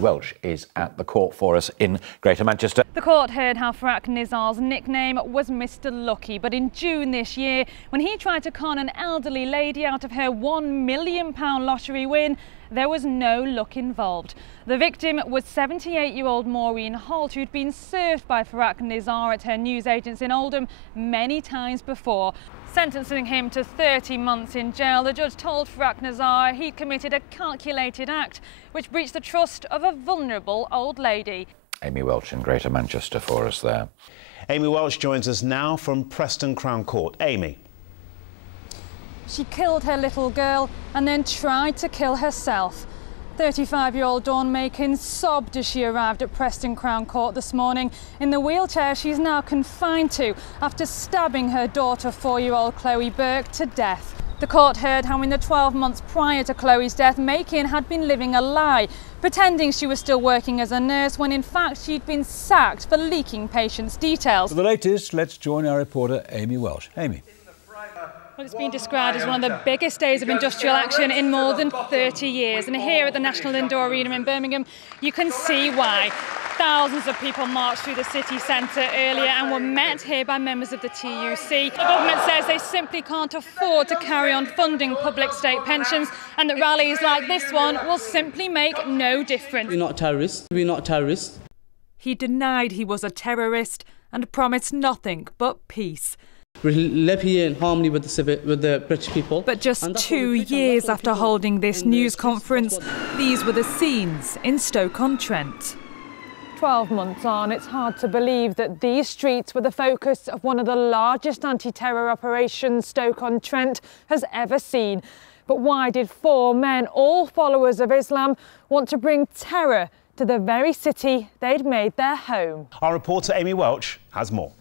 Welch is at the court for us in Greater Manchester. The court heard how Farrokh Nizar's nickname was Mr Lucky, but in June this year, when he tried to con an elderly lady out of her £1 million lottery win, there was no luck involved. The victim was 78-year-old Maureen Holt, who'd been served by Farrokh Nizar at her newsagents in Oldham many times before. Sentencing him to 30 months in jail, the judge told Farrokh Nizar he'd committed a calculated act which breached the trust of a vulnerable old lady. Amy Welch in Greater Manchester for us there. Amy Welch joins us now from Preston Crown Court. Amy. She killed her little girl and then tried to kill herself. 35-year-old Dawn Makin sobbed as she arrived at Preston Crown Court this morning in the wheelchair she's now confined to after stabbing her daughter, 4-year-old Chloe Burke, to death. The court heard how in the 12 months prior to Chloe's death, Makin had been living a lie, pretending she was still working as a nurse when in fact she'd been sacked for leaking patients' details. For the latest, let's join our reporter Amy Welch. Amy. Well, it's been described as one of the biggest days of industrial action in more than 30 years. And here at the National Indoor Arena in Birmingham, you can see why. Thousands of people marched through the city centre earlier and were met here by members of the TUC. The government says they simply can't afford to carry on funding public state pensions and that rallies like this one will simply make no difference. We're not terrorists. We're not terrorists. He denied he was a terrorist and promised nothing but peace. We live here in harmony with the British people. But just 2 years after holding this news conference, these were the scenes in Stoke-on-Trent. 12 months on, it's hard to believe that these streets were the focus of one of the largest anti-terror operations Stoke-on-Trent has ever seen. But why did 4 men, all followers of Islam, want to bring terror to the very city they'd made their home? Our reporter Amy Welch has more.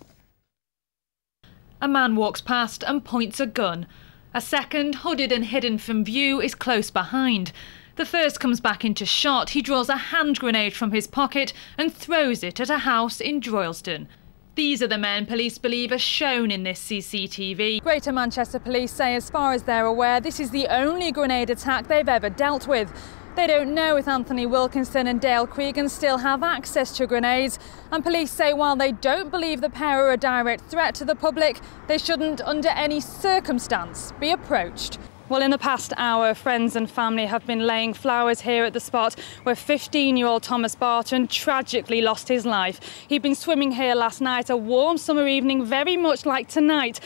A man walks past and points a gun. A second, hooded and hidden from view, is close behind. The first comes back into shot. He draws a hand grenade from his pocket and throws it at a house in Droylsden. These are the men police believe are shown in this CCTV. Greater Manchester Police say as far as they're aware, this is the only grenade attack they've ever dealt with. They don't know if Anthony Wilkinson and Dale Cregan still have access to grenades, and police say while they don't believe the pair are a direct threat to the public, they shouldn't under any circumstance be approached. Well, in the past hour, friends and family have been laying flowers here at the spot where 15-year-old Thomas Barton tragically lost his life. He'd been swimming here last night, a warm summer evening, very much like tonight.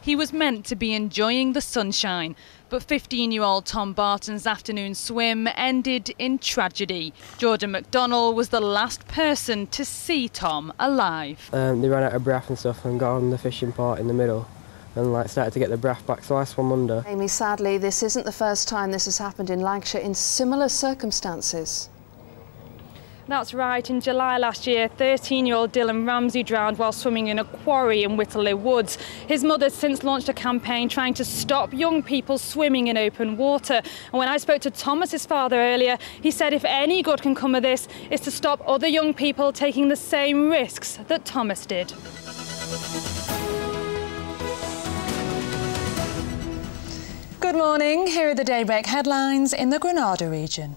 He was meant to be enjoying the sunshine, but 15-year-old Tom Barton's afternoon swim ended in tragedy. Jordan McDonnell was the last person to see Tom alive. They ran out of breath and stuff and got on the fishing part in the middle and started to get the breath back, so I swam under. Amy, sadly, this isn't the first time this has happened in Lancashire in similar circumstances. That's right. In July last year, 13-year-old Dylan Ramsey drowned while swimming in a quarry in Whittley Woods. His mother's since launched a campaign trying to stop young people swimming in open water. And when I spoke to Thomas's father earlier, he said if any good can come of this, is to stop other young people taking the same risks that Thomas did. Good morning. Here are the daybreak headlines in the Granada region.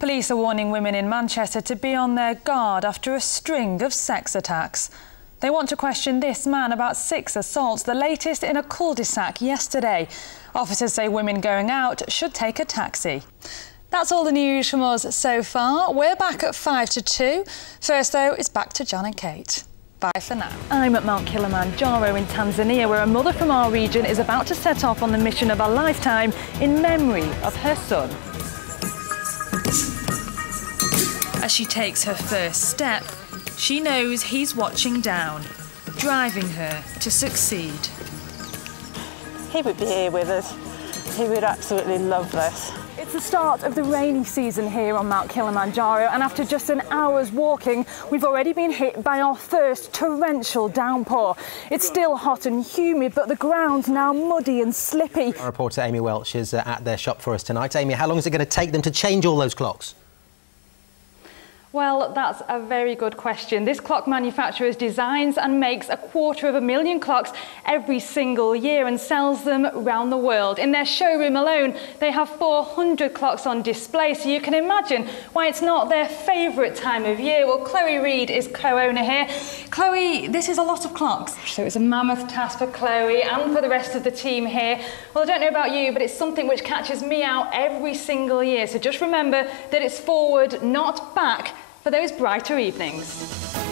Police are warning women in Manchester to be on their guard after a string of sex attacks. They want to question this man about 6 assaults, the latest in a cul-de-sac yesterday. Officers say women going out should take a taxi. That's all the news from us so far. We're back at 5 to 2. First, though, it's back to John and Kate. Bye for now. I'm at Mount Kilimanjaro in Tanzania, where a mother from our region is about to set off on the mission of a lifetime in memory of her son. As she takes her first step, she knows he's watching down, driving her to succeed. He would be here with us. He would absolutely love this. It's the start of the rainy season here on Mount Kilimanjaro, and after just an hour's walking, we've already been hit by our first torrential downpour. It's still hot and humid, but the ground's now muddy and slippy. Our reporter Amy Welch is at their shop for us tonight. Amy, how long is it going to take them to change all those clocks? Well, that's a very good question. This clock manufacturer designs and makes 250,000 clocks every single year and sells them around the world. In their showroom alone, they have 400 clocks on display, so you can imagine why it's not their favourite time of year. Well, Chloe Reid is co-owner here. Chloe, this is a lot of clocks, so it's a mammoth task for Chloe and for the rest of the team here. Well, I don't know about you, but it's something which catches me out every single year, so just remember that it's forward, not back, for those brighter evenings.